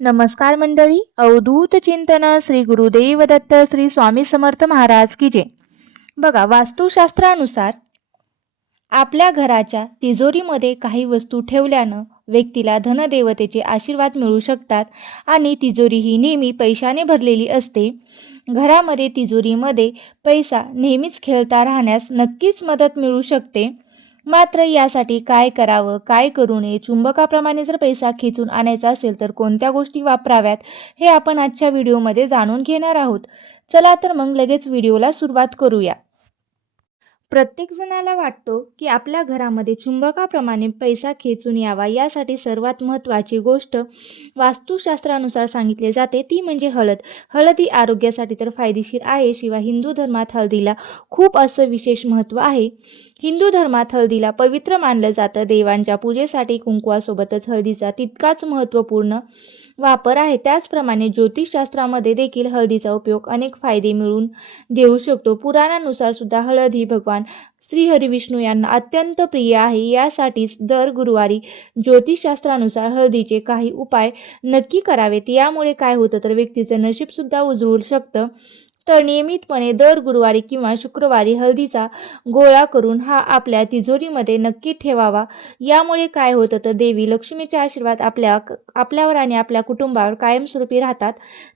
नमस्कार मंडळी. अवधूत चिंतन श्री गुरुदेव दत्त श्री स्वामी समर्थ महाराज की जय. बघा, वास्तुशास्त्रानुसार आपल्या घराच्या तिजोरीमध्ये काही वस्तू ठेवल्यानं व्यक्तीला धनदेवतेचे आशीर्वाद मिळू शकतात आणि तिजोरी ही नेहमी पैशाने भरलेली असते. घरामध्ये तिजोरीमध्ये पैसा नेहमीच खेळता राहण्यास नक्कीच मदत मिळू शकते. मात्र यासाठी काय करावं, काय करू नये, चुंबकाप्रमाणे जर पैसा खेचून आणायचा असेल तर कोणत्या गोष्टी वापराव्यात, हे आपण आजच्या व्हिडिओमध्ये जाणून घेणार आहोत. चला तर मग लगेच व्हिडिओला सुरुवात करूया. प्रत्येक जणाला वाटतो की आपल्या घरामध्ये चुंबकाप्रमाणे पैसा खेचून यावा. यासाठी सर्वात महत्त्वाची गोष्ट वास्तुशास्त्रानुसार सांगितले जाते ती म्हणजे हळद. हळद ही आरोग्यासाठी तर फायदेशीर आहे, शिवाय हिंदू धर्मात हळदीला खूप असं विशेष महत्त्व आहे. हिंदू धर्मात हळदीला पवित्र मानलं जातं. देवांच्या पूजेसाठी कुंकवासोबतच हळदीचा तितकाच महत्त्वपूर्ण वापर आहे. त्याचप्रमाणे ज्योतिषशास्त्रामध्ये देखील हळदीचा उपयोग अनेक फायदे मिळवून देऊ शकतो. पुराणानुसार सुद्धा हळद ही भगवान श्री हरिविष्णू यांना अत्यंत प्रिय आहे. यासाठीच दर गुरुवारी ज्योतिषशास्त्रानुसार हळदीचे काही उपाय नक्की करावेत. यामुळे काय होतं तर व्यक्तीचं नशीबसुद्धा उजळू शकतं. तर नियमितपणे दर गुरुवारी किंवा शुक्रवारी हळदीचा गोळा करून हा आपल्या तिजोरीमध्ये नक्की ठेवावा. यामुळे काय होतं तर देवी लक्ष्मीचे आशीर्वाद आपल्यावर आणि आपल्या कुटुंबावर कायमस्वरूपी राहतात.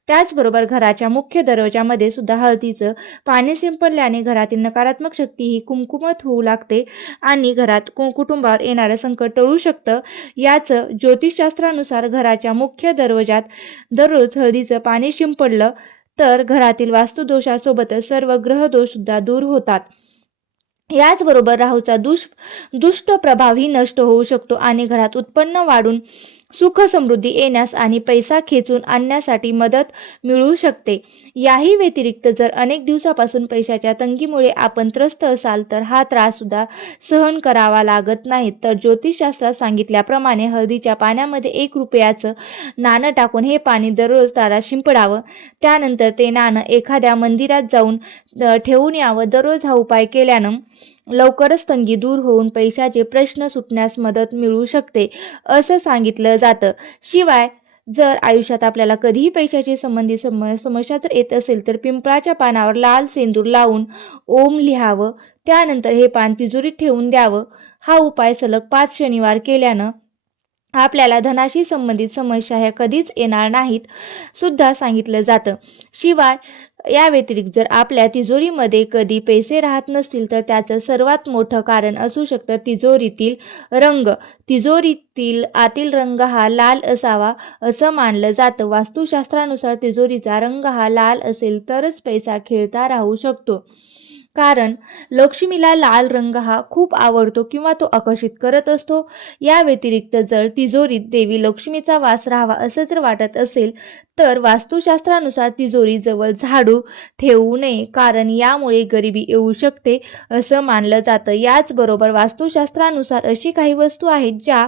त्याचबरोबर घराच्या मुख्य दरवाजामध्ये सुद्धा हळदीचं पाणी शिंपडल्याने घरातील नकारात्मक शक्ती ही कुमकुमत होऊ लागते आणि घरात कुटुंबावर येणारं संकट टळू शकतं. याचं ज्योतिषशास्त्रानुसार घराच्या मुख्य दरवाजात दररोज हळदीचं पाणी शिंपडलं तर घरातील वास्तुदोषासोबतच सर्व ग्रहदोषसुद्धा दूर होतात. याचबरोबर राहूचा दुष्ट प्रभावही नष्ट होऊ शकतो आणि घरात उत्पन्न वाढून सुख समृद्धी येण्यास आणि पैसा खेचून आणण्यासाठी मदत मिळू शकते. याही व्यतिरिक्त जर अनेक दिवसापासून पैशाच्या तंगीमुळे आपण त्रस्त असाल तर हा त्राससुद्धा सहन करावा लागत नाही. तर ज्योतिषशास्त्रात सांगितल्याप्रमाणे हळदीच्या पाण्यामध्ये 1 रुपयाचं नाणं टाकून हे पाणी दररोज दारात शिंपडावं. त्यानंतर ते नाणं एखाद्या मंदिरात जाऊन ठेवून यावं. दररोज हा उपाय केल्यानं लवकरच तंगी दूर होऊन पैशाचे प्रश्न सुटण्यास मदत मिळू शकते असं सांगितलं जातं. शिवाय जर आयुष्यात आपल्याला कधीही पैशाची संबंधित समस्या जर येत असेल तर पिंपळाच्या पानावर लाल सेंदूर लावून ओम लिहावं. त्यानंतर हे पान तिजोरीत ठेवून द्यावं. हा उपाय सलग 5 शनिवार केल्यानं आपल्याला धनाशी संबंधित समस्या ह्या कधीच येणार नाहीत सुद्धा सांगितलं जातं. शिवाय या व्यतिरिक्त जर आपल्या तिजोरीमध्ये कधी पैसे राहत नसतील तर त्याचं सर्वात मोठं कारण असू शकतं तिजोरीतील रंग. तिजोरीतील आतील रंग हा लाल असावा असं मानलं जातं. वास्तुशास्त्रानुसार तिजोरीचा रंग हा लाल असेल तरच पैसा खेळता राहू शकतो. कारण लक्ष्मीला लाल रंग हा खूप आवडतो किंवा तो आकर्षित करत असतो. या व्यतिरिक्त जर तिजोरीत देवी लक्ष्मीचा वास राहावा असं जर वाटत असेल तर वास्तुशास्त्रानुसार तिजोरीजवळ झाडू ठेवू नये, कारण यामुळे गरिबी येऊ शकते असं मानलं जातं. याचबरोबर वास्तुशास्त्रानुसार अशी काही वस्तू आहेत ज्या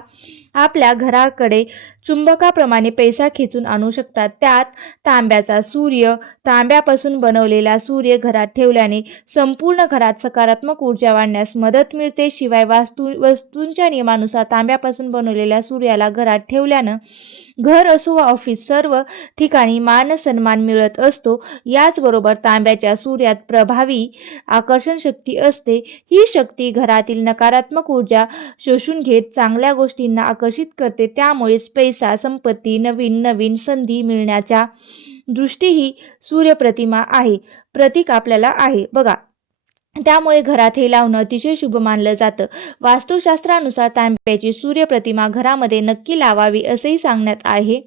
आपल्या घराकडे चुंबकाप्रमाणे पैसा खेचून आणू शकतात. त्यात तांब्याचा सूर्य. तांब्यापासून बनवलेला सूर्य घरात ठेवल्याने संपूर्ण घरात सकारात्मक ऊर्जा वाढण्यास मदत मिळते. शिवाय वस्तूंच्या नियमानुसार तांब्यापासून बनवलेल्या सूर्याला घरात ठेवल्यानं घर असो वा ऑफिस सर्व ठिकाणी मान सन्मान मिळत असतो. याचबरोबर तांब्याच्या सूर्यात प्रभावी आकर्षण शक्ती असते. ही शक्ती घरातील नकारात्मक ऊर्जा शोषून घेत चांगल्या गोष्टींना आकर्षित करते. त्यामुळेच पैसा, संपत्ती, नवीन संधी मिळण्याच्या दृष्टी ही सूर्यप्रतिमा आहे, प्रतीक आपल्याला आहे बघा. त्यामुळे घरात हे लावणं अतिशय शुभ मानलं जातं. वास्तुशास्त्रानुसार तांब्याची सूर्यप्रतिमा घरामध्ये नक्की लावावी असेही सांगण्यात आहे.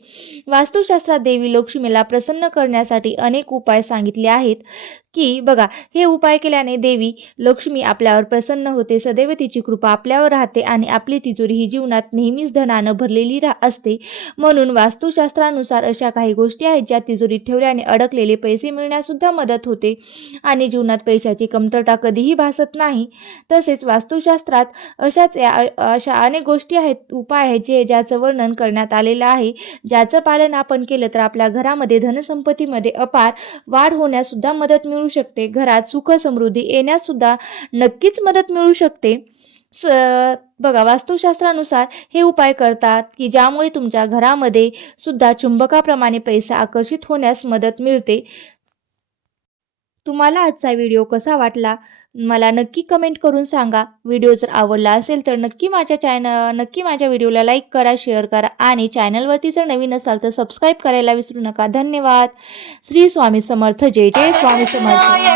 वास्तुशास्त्रात देवी लक्ष्मीला प्रसन्न करण्यासाठी अनेक उपाय सांगितले आहेत की बघा, हे उपाय केल्याने देवी लक्ष्मी आपल्यावर प्रसन्न होते. सदैव तिची कृपा आपल्यावर राहते आणि आपली तिजोरी ही जीवनात नेहमीच धनानं भरलेली असते. म्हणून वास्तुशास्त्रानुसार अशा काही गोष्टी आहेत ज्या तिजोरीत ठेवल्याने अडकलेले पैसे मिळण्यासुद्धा मदत होते आणि जीवनात पैशाची कमतरता कधीही भासत नाही. तसेच वास्तुशास्त्रात अशा अनेक गोष्टी आहेत, उपाय आहेत ज्याचं वर्णन करण्यात आलेलं आहे. ज्याचं पालन आपण केलं तर आपल्या घरामध्ये धनसंपत्तीमध्ये अपार वाढ होण्यास सुद्धा मदत मिळू शकते. घरात सुख समृद्धी येण्यास सुद्धा नक्कीच मदत मिळू शकते. बघा वास्तुशास्त्रानुसार हे उपाय करतात की ज्यामुळे तुमच्या घरामध्ये सुद्धा चुंबकाप्रमाणे पैसा आकर्षित होण्यास मदत मिळते. तुम्हाला आजचा व्हिडिओ कसा वाटला मला नक्की कमेंट करून सांगा. व्हिडिओ जर आवडला असेल तर नक्की माझ्या व्हिडिओला लाईक करा, शेअर करा आणि चॅनलवरती जर नवीन असाल तर सबस्क्राईब करायला विसरू नका. धन्यवाद. श्री स्वामी समर्थ. जय जय स्वामी समर्थ.